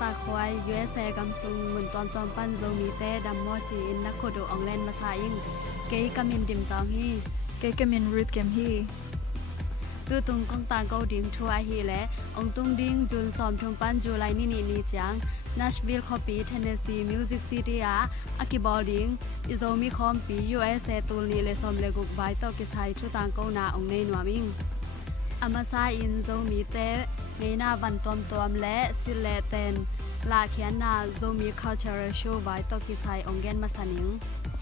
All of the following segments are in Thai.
ตาควาย USA กำซุงหมุนตอมปั้นโซมีเต้ดำมอจีนนักโคโดอองแลนมาซาอิงเกยกามินดิมตองฮีเกยกามินรูทเกมฮีตือตุงกองตางเกาดิงทัวฮีและองตุงดิงจุนซอมทุมปั้นจูไลนี่จัง Nashville คอปี Tennessee Music City อากิบอลดิงอิโซมีคอมปี USA ตูนีเลซอมเลกุกไบตอกิไซทุตางเกานาองเนนวามิงอามาซาอินโซมีเตเงยนาวันตอมและสิเลเตนลาเขียนนาโซมี cultural show ไว้ตอกิไซองเกนมาสานิง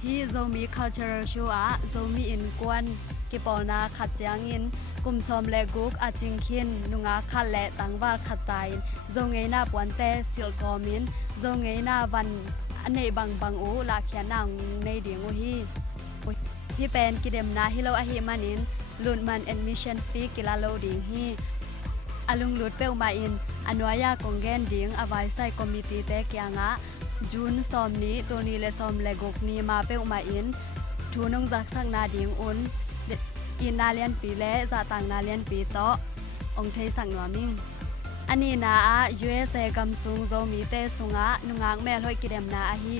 ฮีโซมี cultural show โซมีอินกวนกิปอนาขัดจางอินกุมซอมเลกุกอาจิงคินนุงาขัดและตังวาขัดไตโซเงยนาปวนเตสิลกอมินโซเงยนาวันอันในบังอูลาเขียนนางในเดียงฮีเป็นกิเดมนาฮิโลอาฮิมานินลุนมัน admission fee กิลาโลดิงฮีอาลุงลุดเปลมาอินอันวายากงเกนดิงอวายไซคอมมิตี้เตกยังะจูนซอมนี้ตัวนี้เลซอมเลกกนี้มาเปลมาอินทูนงจักสักนาดิงอุนอินนาเลียนปีและจะต่างนาเลียนปีโตองเทสังนัวมิงอันนี้นาUSA กำซุงโซมีเตสุงะนุงางแม่ลอยกิเดมนาฮี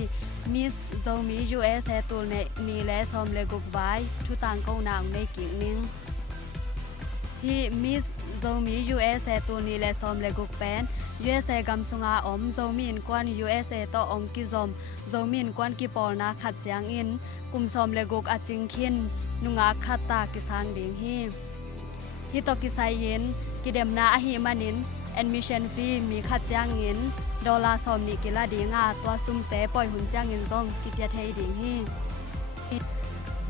มิสโซมี USA ตัวนี้และซอมเลกกไว้ทุต่างเกานางในกิ่งนิงที่มิสโซมี USA ตัวนี้และซอมเลกุกเป็น USA กำสุงาอมโซมีนกวน USA ต่อองกิซอมโซมีนกวนกิปอลนาขัดจางอินกุมซอมเลกุกอจิงคินนุงาขัดตากิสังดิงฮีตอกิไซยินกิเดมนาอหิมานิน admission fee มีขัดจางอินดอลลาร์ซอมนิกิลาดิงาตัวซุมเตปล่อยหุ่นจางอินซองกิเปียเทดิงฮี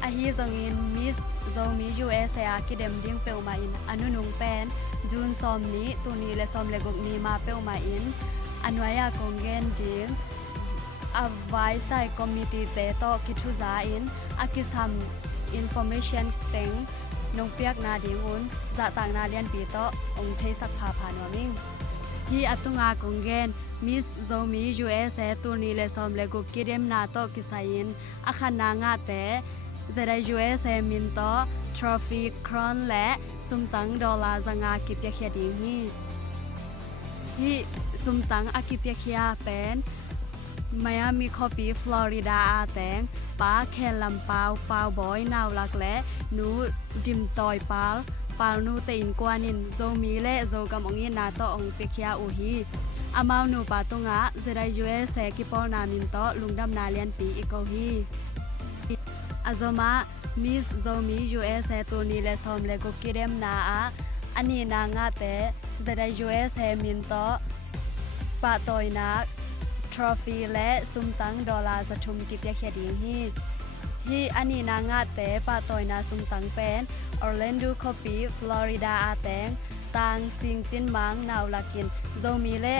อาฮีซองอินมิสโซมี USA กิเดมดิ้งเปลมาอินอนุนุงเป็นจูนซอมนี้ตัวนี้และซอมเลกกนี้มาเปลมาอินอันวายากงเกนดิ้งอวายไซคอมมิตี้เตโตกิทุซาอินอากิซัมอินฟอร์เมชันเต็งนงเปียกนาดิงอุนจะต่างนาเลียนปีโตองเทสักพาพานวมิงที่อตุงากงเกนมิสโซมี USA ตัวนี้และซอมเลกกกิเดมนาโตกิไซอินอาคันนางาเตZIUSA มินโตทรอฟีครอนและซุมตังดอลลาร์จังอากิเปียเคียดิงฮีซุมตังอากิเปียเคียเป็นไมอามีคอปีฟลอริดาอาแตงป้าแคลัมปาวบอยนาวลักและนูดิมตอยปานูเตอินกวานินโซมีและโซกำองยินนาโตองเปียเคียอูฮีอามาวนูปาตุงะZIUSA กิปอนามินโตลุงดำนาเลียนปีอีกอฮีอาโซมามิสโซมี USA ตัวนี้และซอมเลกุกิเดมนาอันนี้นางาเตZIUSA มินโตปะตอยนาทรอฟีและซุมตังดอลลาร์จะชุมกิเปียเคียดิงฮีอันนี้นางาเตปะตอยนาซุมตังเป็นออร์แลนโดคอปีฟลอริดาอาแตงตางซิงจินมังนาวลักินโซมีและ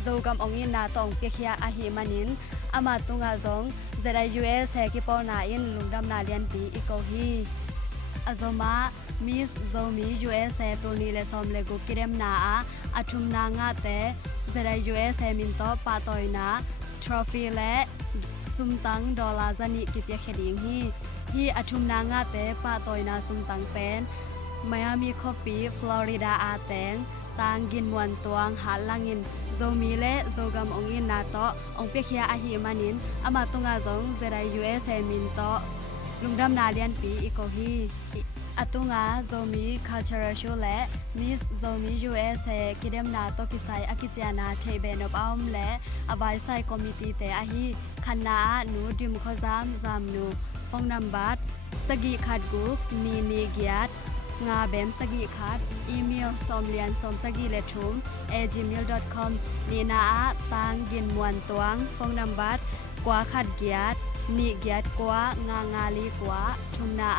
โซกำองยินนาตองเปียเคียอาหิมานินอามาตุงาซงZIUSA กิปอนาอินลุงดำนาเลียนปีอีกอฮีอาโซมามิสโซมี USA ตัวนี้และซอมเลกุกิเดมนาอาทุมนางาเตZIUSA มินโตปาตอยนาทรอฟีและซุมตังดอลลาร์จันิกิเปียเขดิงฮีอาทุมนางาเตปาตอยนาซุมตังเป็นไมอามีคอปีฟลอริดาอาแตงตางกินมวนตวงหาลังอินโซมีและโซกำองอินนาโตองเปียเคียอาหิมานินอามาตุงาซงZIUSA มินโตลุงดำนาเลียนปีอีกอฮีอตุงาโซมี cultural show และ Miss โซมี USA กิเดมนาโตกิไซอากิจานาเทเบนอบอัมและอบายไซคอมมิตี้เตอาฮีคันนานูดิมขอซามนูฟองนัมบัดสกิขัดกุกนีเกียดงาเบมสกิคัดอีเมลสอมเลียนสอมสกิเลทุม@gmail.com นีนาตางกินมวนตวงฟองนัมบัดกว่าขัดเกียดนิเกียดกว่างาลีกว่าทุมนา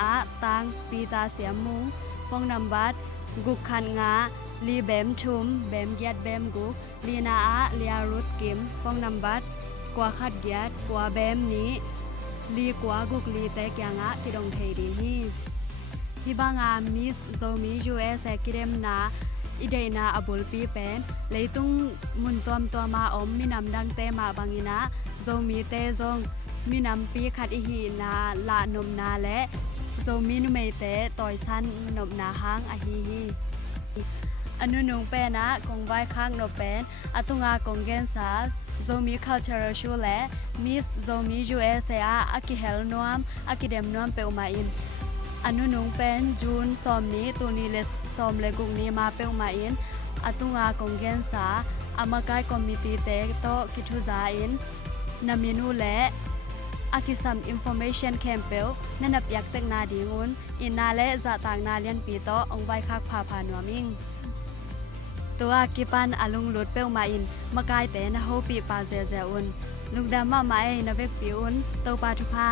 ตางปีตาเสียมุงฟองนัมบัดกุกคันงาลีเบมทุมเบมเกียดเบมกุกลีนาเลียรุดกิมฟองนัมบัดกว่าขัดเกียดกว่าเบมนี้ลีกว่ากุกลีเตกยังกิดงเทดีฮีฮิบางามิสโซมี USA กิเดมนาอิเดนาอบุลปีเป็นเลยตุงมุนตัวมาอมมีนำดังเตมาบางินะโซมีเตซงมีนำปีขัดอิหีนาละนมนาและโซมีนุเมเตต่อยสันนมนาหางอหี อนุนุงเป็นนะกงไว้ข้างโนเป็นอตุงากงเกนสาZomi Cultural Show และ Miss Zomi USA อากิเฮลนวมอากิเดมนวมเปอุมาอินอนุนุงเป็นจูนซอมนี้ตูนีเลสซอมเลกุกนี้มาเปอุมาอินอตุงากงเกนสาอามากายคอมมิตี้เตโตกิทุซาอินนามินูและอากิซัมอินฟอร์เมชันแคมเปลนันบยักเตกนาดีงุนอินนาและจะต่างนาเลียนปีโตองไว้คักพาพานวมิงตัวกิปันอลุงหลุดเป้วมาอินมากายเตนะโฮปีปาเซเซอุนลุงดามาไม้นะเวกปิอุนโตปาทุพา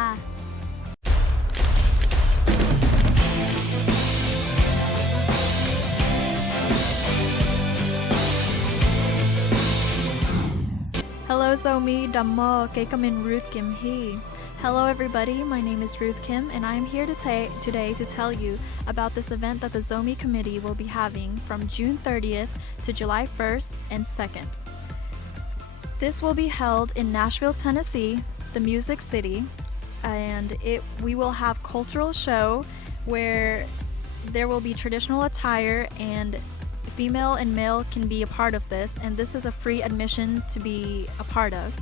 Hello Zomi, Dammo, Keikamin Ruth Kim Hee. Hello everybody, my name is Ruth Kim and I am here today to tell you about this event that the Zomi Committee will be having from June 30th to July 1st and 2nd. This will be held in Nashville, Tennessee, the Music City, and we will have cultural show where there will be traditional attire and female and male can be a part of this, and this is a free admission to be a part of.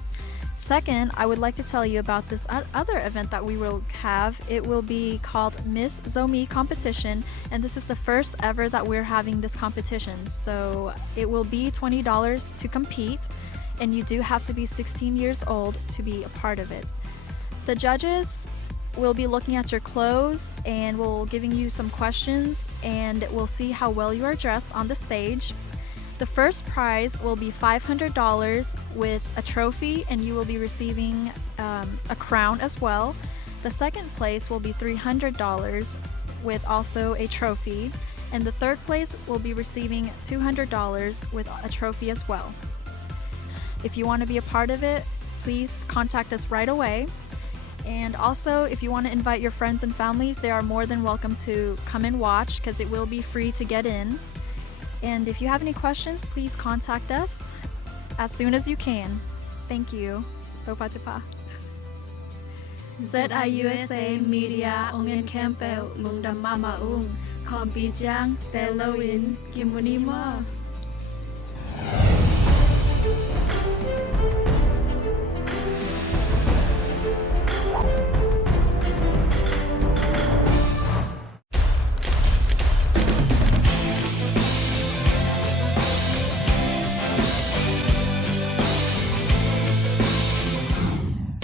Second, I would like to tell you about this other event that we will have. It will be called Miss Zomi Competition, and this is the first ever that we're having this competition. So it will be $20 to compete, and you do have to be 16 years old to be a part of it. The judges will be looking at your clothes and will giving you some questions, and we'll see how well you are dressed on the stage. The first prize will be $500 with a trophy, and you will be receiving a crown as well. The second place will be $300 with also a trophy, and the third place will be receiving $200 with a trophy as well. If you want to be a part of it, please contact us right away. And also, if you want to invite your friends and families, they are more than welcome to come and watch because it will be free to get in. And if you have any questions, please contact us as soon as you can. Thank you. Bopatipa. ZIUSA Media Ongen Campbell Lungdam Mama Kompijang Pelowin Kimunima